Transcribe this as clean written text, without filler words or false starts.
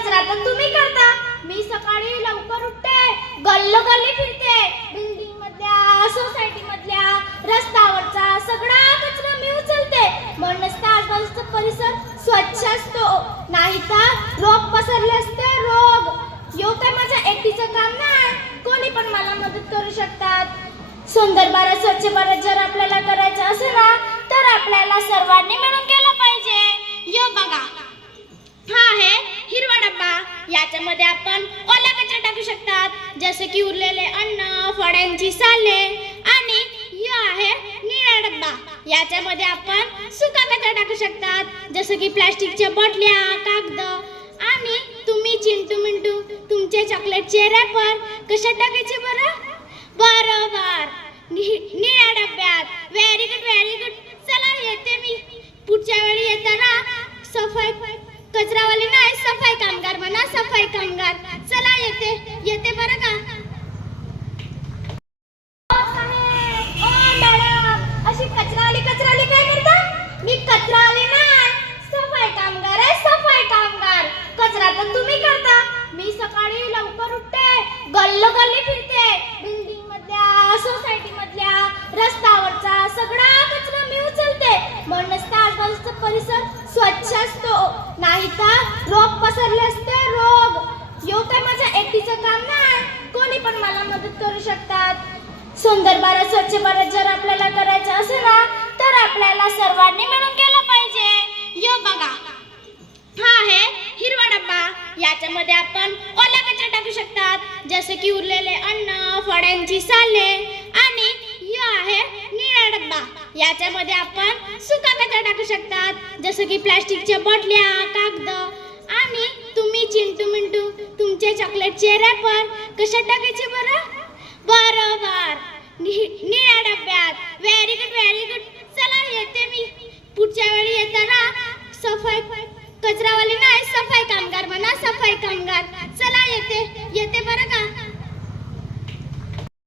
कचरा तर तुम्ही करता. मी सकाळी लवकर उठते, गल्लोगल्ली फिरते, बिल्डिंग मधल्या, सोसायटी मधल्या, रस्त्यावरचा सगळा कचरा मी उचलते. म्हणूनच तर आजूबाजूचा परिसर स्वच्छ असतो. नाहीतर रोग पसरले असते, रोग. यो काय माझ्या एकटीचं काम नाही, कोणी पण मला मदत करू शकतात. सुंदर भारत, स्वच्छ भारत जर आपल्याला करायचं असेल ना, तर आपल्याला सर्वांनी मिळून केलं पाहिजे. यो बघा, हा आहे हिरवा डब्बा. याच्यामध्ये आपण ओला कचरा टाकू शकतात, जसे की उरलेले अन्न, फळांची साले. आणि यो आहे निळा डब्बा. याच्यामध्ये आपण सुका कचरा टाकू शकतात, जसे की प्लास्टिकच्या बाटल्या, कागद. आणि तुम्ही चिंटू मिंटू तुमचे चॉकलेटचे रॅपर कशात टाकायचे बरं? बरोबर, निळ्या डब्यात. Very good, very good. चला येते मी. पुढच्या वेळी येताना सफाई कचरावाले नाही, सफाई कामगार म्हणा, सफाई कामगार. चला येते बरं का. अशी कचरावाली काय करता? मी कचरावाली नाही, सफाई कामगार आहे, सफाई कामगार. कचरा तर तुम्ही करता. मी सकाळी लवकर उठते, गल्लोगल्ली फिरते, बिल्डिंग मधल्या, सोसायटी मधल्या, रस्त्यावरचा सगळा कचरा मी उचलते. म्हणूनच तर आजूबाजूचा परिसर स्वच्छ असतो. नाहीतर रोग पसरले असते, रोग. यो काय माझ्या एकटीचं काम नाही, कोणी पण मला मदत करू शकतात. सुंदर भारत, स्वच्छ भारत जर आपल्याला करायचं असेल ना, तर आपल्याला सर्वांनी मिळून केलं पाहिजे. यो बघा, हा आहे हिरवा डब्बा. याच्यामध्ये आपण ओला कचरा टाकू शकतात, जसे की उरलेले अन्न, फळांची साले. आणि यो आहे निळा डब्बा. याच्यामध्ये आपण सुका कचरा टाकू शकतात, जसे की प्लास्टिकच्या बाटल्या, कागद. आणि तुम्ही चिंटू मिंटू तुमचे चॉकलेटचे रॅपर कशात टाकायचे बरं? बरोबर, निळ्या डब्यात. Very good, very good. चला येते मी. पुढच्या वेळी येताना सफाई कचरावाले नाही, सफाई कामगार म्हणा, सफाई कामगार. चला येते बरं का.